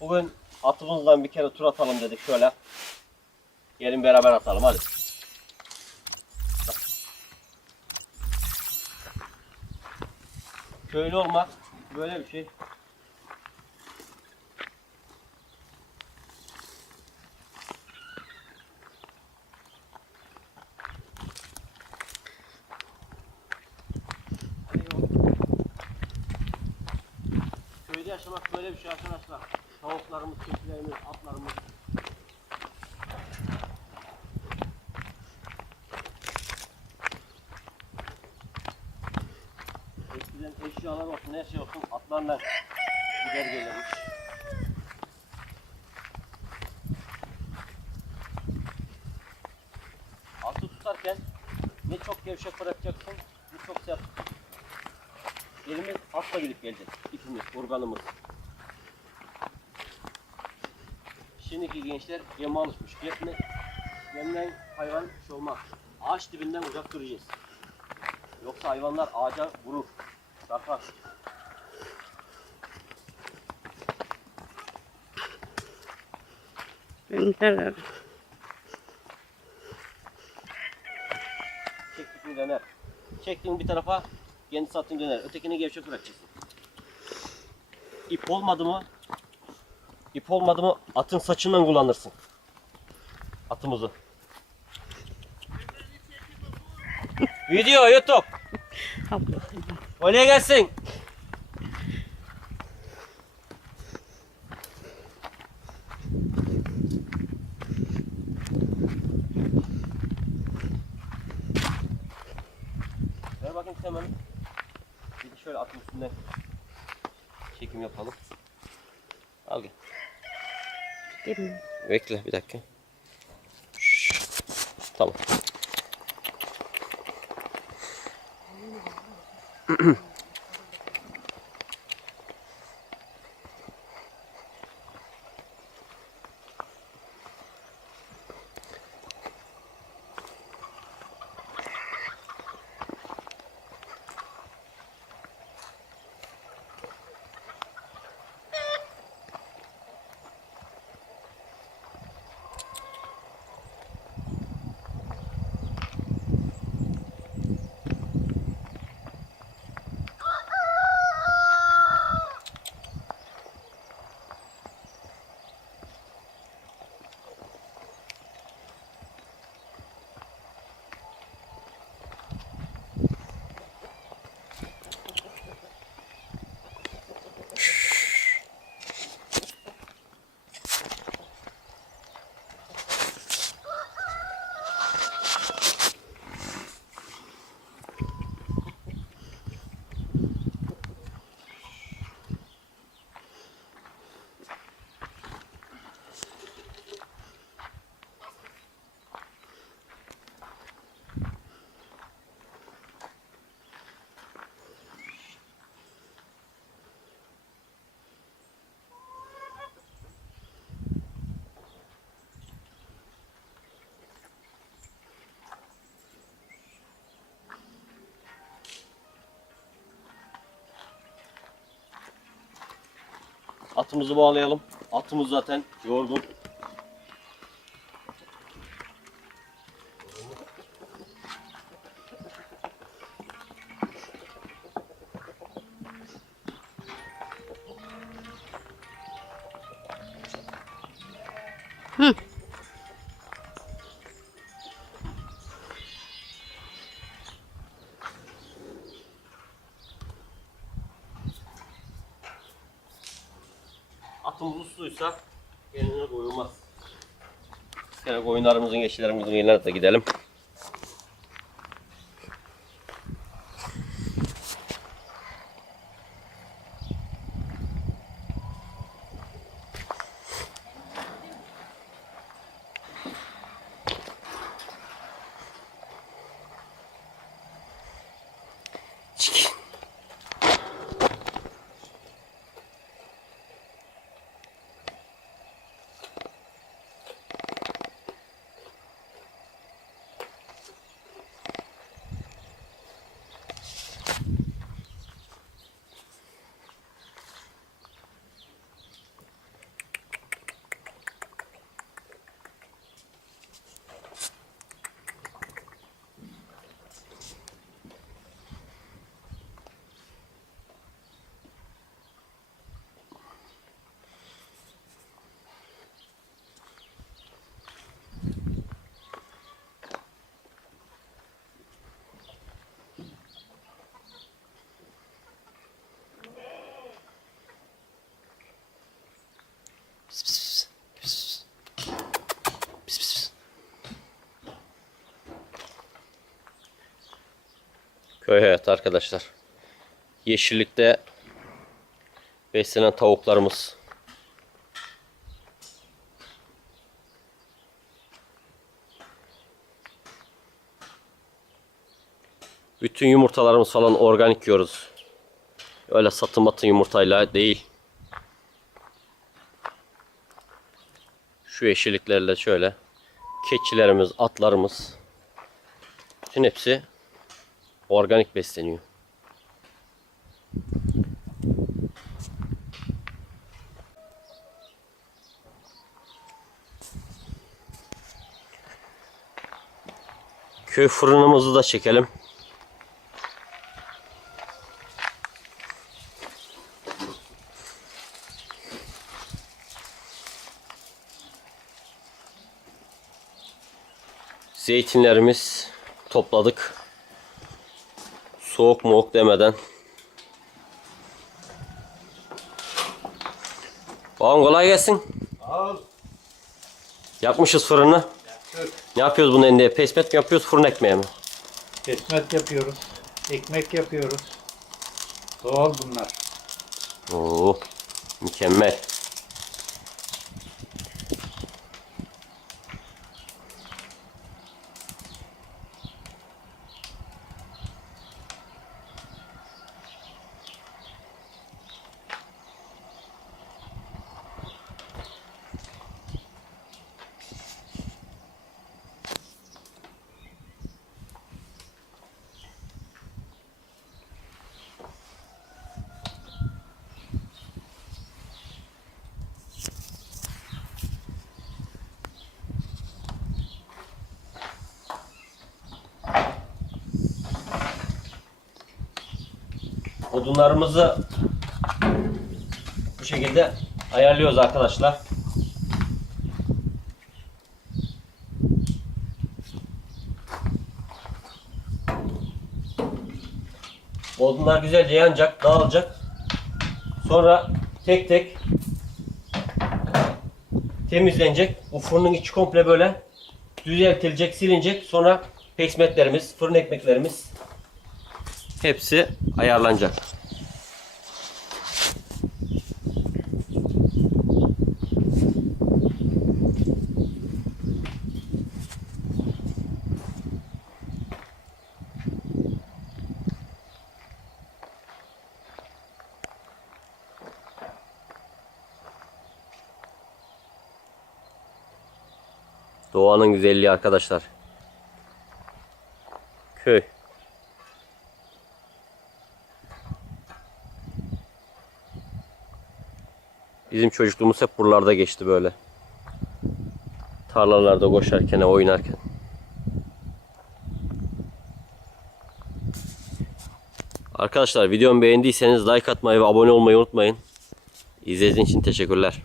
Bugün atımızdan bir kere tur atalım dedik şöyle. Gelin beraber atalım hadi. Köylü olmak böyle bir şey. Köyde yaşamak böyle bir şey arkadaşlar. Tavuklarımız, keçilerimiz, atlarımız. Eskiden eşyalar olsun, her şey olsun atlarla gider gelirmiş. Atı tutarken ne çok gevşek bırakacaksın, ne çok sert. Elimiz atla gidip gelecek. İpimiz, organımız. Şimdiki gençler yeme alışmış. Yetme, yemlen hayvan şey olmaz. Ağaç dibinden uzak duracağız. Yoksa hayvanlar ağaca vurur. Çarpar. Gönder. Çektik mi döner. Çektin bir tarafa kendi sattığın döner. Ötekini gevşek bırakacaksın. İp olmadı mı? İp olmadı mı atın saçından kullanırsın. Atımızı. Video YouTube. Oraya gelsin. Ver bakayım sen bana. Bir şöyle atın üstünden çekim yapalım. Al gel. Değil? Bekle bir dakika. Tamam. Atımızı bağlayalım. Atımız zaten yorgun. Atın usluysa kendine koyulmaz. Yine koyunlarımızın, geçilerimizin yerine de gidelim. Çikin. Köy hayatı arkadaşlar. Yeşillikte beslenen tavuklarımız. Bütün yumurtalarımız falan organik yiyoruz. Öyle satın atın yumurtayla değil. Şu yeşilliklerle şöyle. Keçilerimiz, atlarımız. Bütün hepsi organik besleniyor. Köy fırınımızı da çekelim. Zeytinlerimiz topladık. Soğuk moğuk demeden. Babam kolay gelsin. Al. Yapmışız fırını. Yaptık. Ne yapıyoruz bunun elinde? Pesmet mi yapıyoruz, fırın ekmeği mi? Kesmet yapıyoruz. Ekmek yapıyoruz. Doğal bunlar. Oo, mükemmel. Odunlarımızı bu şekilde ayarlıyoruz arkadaşlar. Odunlar güzelce yanacak, dağılacak. Sonra tek tek temizlenecek. Bu fırının içi komple böyle düzeltilecek, silinecek. Sonra peksmetlerimiz, fırın ekmeklerimiz hepsi ayarlanacak. Doğanın güzelliği arkadaşlar. Köy. Bizim çocukluğumuz hep buralarda geçti böyle. Tarlalarda koşarken, oynarken. Arkadaşlar videomu beğendiyseniz like atmayı ve abone olmayı unutmayın. İzlediğiniz için teşekkürler.